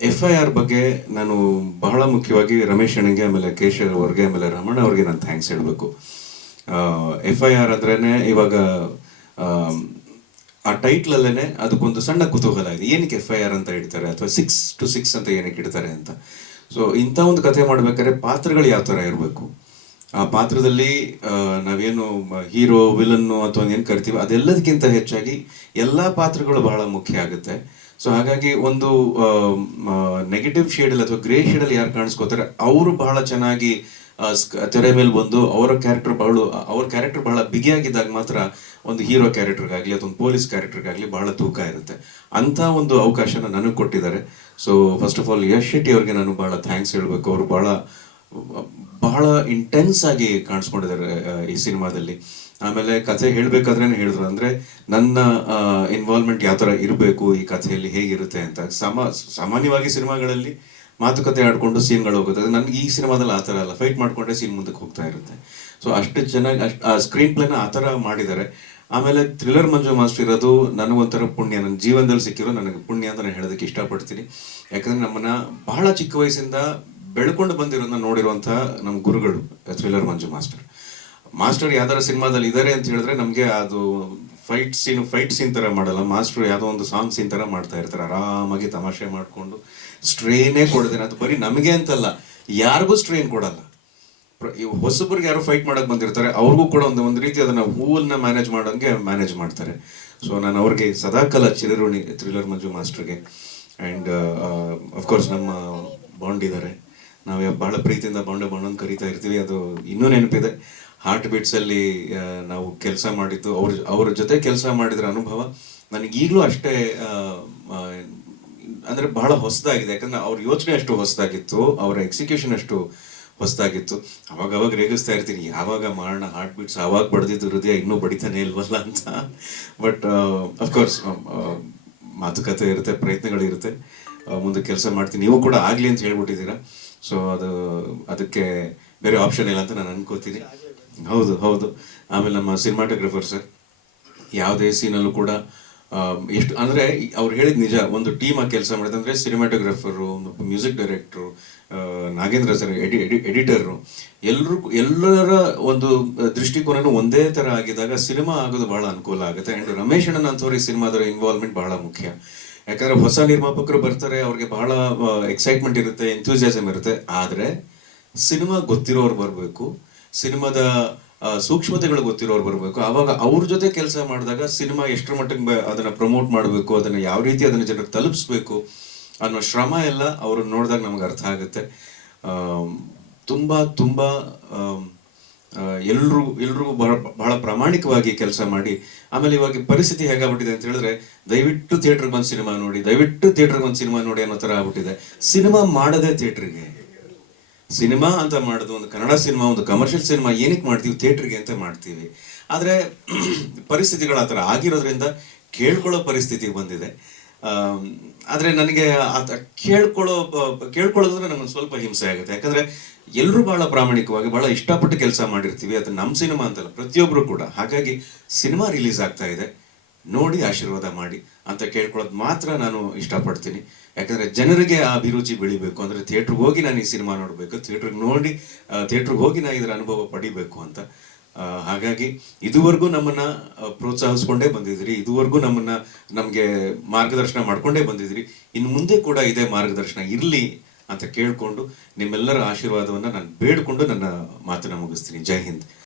FIR ಬಗ್ಗೆ ನಾನು ಬಹಳ ಮುಖ್ಯವಾಗಿ ರಮೇಶ್ ಅಣ್ಣಂಗೆ, ಆಮೇಲೆ ಕೇಶವ್ ಅವ್ರಿಗೆ, ಆಮೇಲೆ ರಮಣ ಅವ್ರಿಗೆ ನಾನು ಥ್ಯಾಂಕ್ಸ್ ಹೇಳಬೇಕು. FIR ಅಂದ್ರೇ ಇವಾಗ ಆ ಟೈಟ್ಲಲ್ಲೇ ಅದಕ್ಕೊಂದು ಸಣ್ಣ ಕುತೂಹಲ ಇದೆ. ಏನಕ್ಕೆ FIR ಅಂತ ಇಡ್ತಾರೆ, ಅಥವಾ 6 to 6 ಅಂತ ಏನಕ್ಕೆ ಇಡ್ತಾರೆ ಅಂತ. ಸೊ ಇಂಥ ಒಂದು ಕಥೆ ಮಾಡ್ಬೇಕಾದ್ರೆ ಪಾತ್ರಗಳು ಯಾವ ಥರ ಇರಬೇಕು, ಆ ಪಾತ್ರದಲ್ಲಿ ನಾವೇನು ಹೀರೋ ವಿಲನ್ನು ಅಥವಾ ಏನು ಕರಿತೀವಿ ಅದೆಲ್ಲದಕ್ಕಿಂತ ಹೆಚ್ಚಾಗಿ ಎಲ್ಲ ಪಾತ್ರಗಳು ಬಹಳ ಮುಖ್ಯ ಆಗುತ್ತೆ. ಸೊ ಹಾಗಾಗಿ ಒಂದು ನೆಗೆಟಿವ್ ಶೇಡಲ್ಲಿ ಅಥವಾ ಗ್ರೇ ಶೇಡಲ್ಲಿ ಯಾರು ಕಾಣಿಸ್ಕೋತಾರೆ ಅವರು ಬಹಳ ಚೆನ್ನಾಗಿ ತೆರೆ ಮೇಲೆ ಬಂದು ಅವ್ರ ಕ್ಯಾರೆಕ್ಟರ್ ಬಹಳ ಬಿಗಿಯಾಗಿದ್ದಾಗ ಮಾತ್ರ ಒಂದು ಹೀರೋ ಕ್ಯಾರೆಕ್ಟರ್ಗಾಗಲಿ ಅಥವಾ ಒಂದು ಪೊಲೀಸ್ ಕ್ಯಾರೆಕ್ಟರ್ಗಾಗಲಿ ಬಹಳ ತೂಕ ಇರುತ್ತೆ. ಅಂಥ ಒಂದು ಅವಕಾಶನ ನನಗೆ ಕೊಟ್ಟಿದ್ದಾರೆ. So first of all Yash Shetty ಅವ್ರಿಗೆ ನಾನು ಬಹಳ ಥ್ಯಾಂಕ್ಸ್ ಹೇಳಬೇಕು. ಅವರು ಬಹಳ ಇಂಟೆನ್ಸ್ ಆಗಿ ಕಾಣಿಸ್ಕೊಂಡಿದ್ದಾರೆ ಈ ಸಿನಿಮಾದಲ್ಲಿ. ಆಮೇಲೆ ಕಥೆ ಹೇಳಬೇಕಾದ್ರೆ ಹೇಳಿದ್ರು, ಅಂದರೆ ನನ್ನ ಇನ್ವಾಲ್ವ್ಮೆಂಟ್ ಯಾವ ಥರ ಇರಬೇಕು ಈ ಕಥೆಯಲ್ಲಿ, ಹೇಗಿರುತ್ತೆ ಅಂತ. ಸಾಮಾನ್ಯವಾಗಿ ಸಿನಿಮಾಗಳಲ್ಲಿ ಮಾತುಕತೆ ಆಡ್ಕೊಂಡು ಸೀನ್ಗಳು ಹೋಗುತ್ತೆ. ನನಗೆ ಈ ಸಿನಿಮಾದಲ್ಲಿ ಆ ಥರ ಅಲ್ಲ, ಫೈಟ್ ಮಾಡಿಕೊಂಡ್ರೆ ಸೀನ್ ಮುಂದಕ್ಕೆ ಹೋಗ್ತಾ ಇರುತ್ತೆ. ಸೊ ಅಷ್ಟು ಚೆನ್ನಾಗಿ ಆ ಸ್ಕ್ರೀನ್ ಪ್ಲೇನ ಆ ಥರ ಮಾಡಿದ್ದಾರೆ. ಆಮೇಲೆ ಥ್ರಿಲ್ಲರ್ ಮಂಜು ಮಾಸ್ಟರ್ ಇರೋದು ನನಗೊಂಥರ ಪುಣ್ಯ, ನನ್ನ ಜೀವನದಲ್ಲಿ ಸಿಕ್ಕಿರೋ ನನಗೆ ಪುಣ್ಯ ಅಂತ ನಾನು ಹೇಳೋದಕ್ಕೆ ಇಷ್ಟಪಡ್ತೀನಿ. ಯಾಕಂದರೆ ನಮ್ಮನ್ನು ಬಹಳ ಚಿಕ್ಕ ವಯಸ್ಸಿಂದ ಬೆಳ್ಕೊಂಡು ಬಂದಿರೋದನ್ನ ನೋಡಿರುವಂಥ ನಮ್ಮ ಗುರುಗಳು ಥ್ರಿಲ್ಲರ್ ಮಂಜು ಮಾಸ್ಟರ್ ಯಾವ್ದಾರ ಸಿನಿಮಾದಲ್ಲಿ ಇದ್ದಾರೆ ಅಂತ ಹೇಳಿದ್ರೆ ನಮಗೆ ಅದು ಫೈಟ್ ಸೀನ್ ಥರ ಮಾಡಲ್ಲ. ಮಾಸ್ಟರ್ ಯಾವುದೋ ಒಂದು ಸಾಂಗ್ ಸೀನ್ ಥರ ಮಾಡ್ತಾ ಇರ್ತಾರೆ, ಆರಾಮಾಗಿ ತಮಾಷೆ ಮಾಡಿಕೊಂಡು. ಸ್ಟ್ರೇನೇ ಕೊಡೋದೇನೆ, ಅದು ಬರೀ ನಮಗೆ ಅಂತಲ್ಲ, ಯಾರಿಗೂ ಸ್ಟ್ರೇನ್ ಕೊಡಲ್ಲ. ಹೊಸಬ್ರಿಗೆ ಯಾರು ಫೈಟ್ ಮಾಡಕ್ಕೆ ಬಂದಿರ್ತಾರೆ ಅವ್ರಿಗೂ ಕೂಡ ಒಂದು ರೀತಿ ಅದನ್ನು ಹೂವನ್ನ ಮ್ಯಾನೇಜ್ ಮಾಡ್ತಾರೆ. ಸೊ ನಾನು ಅವ್ರಿಗೆ ಸದಾಕಾಲ ಚಿರಋಣಿ ಥ್ರಿಲ್ಲರ್ ಮಂಜು ಮಾಸ್ಟರ್ಗೆ. ಆ್ಯಂಡ್ ಅಫ್ಕೋರ್ಸ್ ನಮ್ಮ ಬಾಂಡ್ ಇದ್ದಾರೆ, ನಾವು ಬಹಳ ಪ್ರೀತಿಯಿಂದ ಬಾಂಡ್ ಕರೀತಾ ಇರ್ತೀವಿ. ಅದು ಇನ್ನೂ ನೆನಪಿದೆ, ಹಾರ್ಟ್ ಬೀಟ್ಸಲ್ಲಿ ನಾವು ಕೆಲಸ ಮಾಡಿದ್ದು, ಅವ್ರ ಜೊತೆ ಕೆಲಸ ಮಾಡಿದ್ರ ಅನುಭವ ನನಗೀಗಲೂ ಅಷ್ಟೇ ಅಂದರೆ ಬಹಳ ಹೊಸದಾಗಿದೆ. ಯಾಕಂದರೆ ಅವ್ರ ಯೋಚನೆ ಅಷ್ಟು ಹೊಸದಾಗಿತ್ತು, ಅವರ ಎಕ್ಸಿಕ್ಯೂಷನ್ ಅಷ್ಟು ಹೊಸದಾಗಿತ್ತು. ಅವಾಗ ರೇಗಿಸ್ತಾ ಇರ್ತೀನಿ, ಯಾವಾಗ ಮಾಡೋಣ ಹಾರ್ಟ್ ಬೀಟ್ಸ್, ಆವಾಗ ಬಡ್ದಿದ್ದು ಹೃದಯ ಇನ್ನೂ ಬಡಿತಾನೆ ಇಲ್ವಲ್ಲ ಅಂತ. ಬಟ್ ಅಫ್ಕೋರ್ಸ್ ಮಾತುಕತೆ ಇರುತ್ತೆ, ಪ್ರಯತ್ನಗಳಿರುತ್ತೆ, ಮುಂದೆ ಕೆಲಸ ಮಾಡ್ತೀನಿ. ನೀವು ಕೂಡ ಆಗಲಿ ಅಂತ ಹೇಳ್ಬಿಟ್ಟಿದ್ದೀರಾ. ಸೊ ಅದಕ್ಕೆ ಬೇರೆ ಆಪ್ಷನ್ ಇಲ್ಲ ಅಂತ ನಾನು ಅನ್ಕೋತೀನಿ. ಹೌದು. ಆಮೇಲೆ ನಮ್ಮ ಸಿನಿಮಾಟೋಗ್ರಫರ್ ಸರ್ ಯಾವುದೇ ಸೀನಲ್ಲೂ ಕೂಡ ಎಷ್ಟು ಅಂದರೆ ಅವ್ರು ಹೇಳಿದ ನಿಜ, ಒಂದು ಟೀಮಾಗಿ ಕೆಲಸ ಮಾಡಿದೆ ಅಂದರೆ cinematographer, music director, Nagendra sir editor, ಎಲ್ಲರ ಒಂದು ದೃಷ್ಟಿಕೋನನೂ ಒಂದೇ ಥರ ಆಗಿದಾಗ ಸಿನಿಮಾ ಆಗೋದು ಬಹಳ ಅನುಕೂಲ ಆಗುತ್ತೆ. ಆ್ಯಂಡ್ ರಮೇಶ್ ಅಣ್ಣನ ಅಂಥವ್ರಿಗೆ ಸಿನಿಮಾದವರ ಇನ್ವಾಲ್ವ್ಮೆಂಟ್ ಬಹಳ ಮುಖ್ಯ. ಯಾಕಂದರೆ ಹೊಸ ನಿರ್ಮಾಪಕರು ಬರ್ತಾರೆ, ಅವ್ರಿಗೆ ಬಹಳ ಎಕ್ಸೈಟ್ಮೆಂಟ್ ಇರುತ್ತೆ, ಎಂಥೂಸಿಯಾಸಮ್ ಇರುತ್ತೆ. ಆದರೆ ಸಿನಿಮಾ ಗೊತ್ತಿರೋರು ಬರಬೇಕು, ಸಿನಿಮಾದ ಸೂಕ್ಷ್ಮತೆಗಳು ಗೊತ್ತಿರೋರು ಬರಬೇಕು. ಆವಾಗ ಅವ್ರ ಜೊತೆ ಕೆಲಸ ಮಾಡಿದಾಗ ಸಿನಿಮಾ ಎಷ್ಟರ ಮಟ್ಟಿಗೆ ಅದನ್ನು ಪ್ರಮೋಟ್ ಮಾಡಬೇಕು, ಅದನ್ನು ಯಾವ ರೀತಿ ಅದನ್ನು ಜನರಿಗೆ ತಲುಪಿಸ್ಬೇಕು ಅನ್ನೋ ಶ್ರಮ ಎಲ್ಲ ಅವ್ರನ್ನ ನೋಡಿದಾಗ ನಮ್ಗೆ ಅರ್ಥ ಆಗುತ್ತೆ. ತುಂಬ ಎಲ್ರಿಗೂ ಬಹಳ ಪ್ರಾಮಾಣಿಕವಾಗಿ ಕೆಲಸ ಮಾಡಿ. ಆಮೇಲೆ ಇವಾಗ ಪರಿಸ್ಥಿತಿ ಹೇಗಾಗ್ಬಿಟ್ಟಿದೆ ಅಂತ ಹೇಳಿದ್ರೆ, ದಯವಿಟ್ಟು ಥಿಯೇಟ್ರಿಗೆ ಬಂದು ಸಿನಿಮಾ ನೋಡಿ ಅನ್ನೋ ಥರ ಆಗ್ಬಿಟ್ಟಿದೆ. ಸಿನಿಮಾ ಮಾಡೋದೇ ಥಿಯೇಟ್ರಿಗೆ, ಸಿನಿಮಾ ಅಂತ ಮಾಡೋದು, ಒಂದು ಕನ್ನಡ ಸಿನಿಮಾ, ಒಂದು ಕಮರ್ಷಿಯಲ್ ಸಿನಿಮಾ ಏನಕ್ಕೆ ಮಾಡ್ತೀವಿ, ಥಿಯೇಟ್ರಿಗೆ ಅಂತ ಮಾಡ್ತೀವಿ. ಆದರೆ ಪರಿಸ್ಥಿತಿಗಳು ಆ ಥರ ಆಗಿರೋದ್ರಿಂದ ಕೇಳ್ಕೊಳ್ಳೋ ಪರಿಸ್ಥಿತಿ ಬಂದಿದೆ. ಆದರೆ ನನಗೆ ಕೇಳ್ಕೊಳ್ಳೋದಂದ್ರೆ ನನಗೊಂದು ಸ್ವಲ್ಪ ಹಿಂಸೆ ಆಗುತ್ತೆ. ಯಾಕಂದರೆ ಎಲ್ಲರೂ ಬಹಳ ಪ್ರಾಮಾಣಿಕವಾಗಿ ಬಹಳ ಇಷ್ಟಪಟ್ಟು ಕೆಲಸ ಮಾಡಿರ್ತೀವಿ. ಅದು ನಮ್ಮ ಸಿನಿಮಾ ಅಂತಲ್ಲ, ಪ್ರತಿಯೊಬ್ಬರು ಕೂಡ. ಹಾಗಾಗಿ ಸಿನಿಮಾ ರಿಲೀಸ್ ಆಗ್ತಾ ಇದೆ, ನೋಡಿ ಆಶೀರ್ವಾದ ಮಾಡಿ ಅಂತ ಕೇಳ್ಕೊಳ್ಳೋದು ಮಾತ್ರ ನಾನು ಇಷ್ಟಪಡ್ತೀನಿ. ಯಾಕಂದರೆ ಜನರಿಗೆ ಆ ಅಭಿರುಚಿ ಬೆಳಿಬೇಕು ಅಂದರೆ ಥಿಯೇಟ್ರಿಗೆ ಹೋಗಿ ನಾನು ಈ ಸಿನಿಮಾ ನೋಡಬೇಕು, ಥಿಯೇಟ್ರಿಗೆ ಹೋಗಿ ನಾನು ಇದರ ಅನುಭವ ಪಡಿಬೇಕು ಅಂತ. ಹಾಗಾಗಿ ಇದುವರೆಗೂ ನಮ್ಮನ್ನು ಪ್ರೋತ್ಸಾಹಿಸ್ಕೊಂಡೇ ಬಂದಿದ್ರಿ, ಇದುವರೆಗೂ ನಮಗೆ ಮಾರ್ಗದರ್ಶನ ಮಾಡ್ಕೊಂಡೇ ಬಂದಿದ್ರಿ. ಇನ್ನು ಮುಂದೆ ಕೂಡ ಇದೇ ಮಾರ್ಗದರ್ಶನ ಇರಲಿ ಅಂತ ಕೇಳಿಕೊಂಡು ನಿಮ್ಮೆಲ್ಲರ ಆಶೀರ್ವಾದವನ್ನು ನಾನು ಬೇಡಿಕೊಂಡು ನನ್ನ ಮಾತನ್ನು ಮುಗಿಸ್ತೀನಿ. ಜೈ ಹಿಂದ್.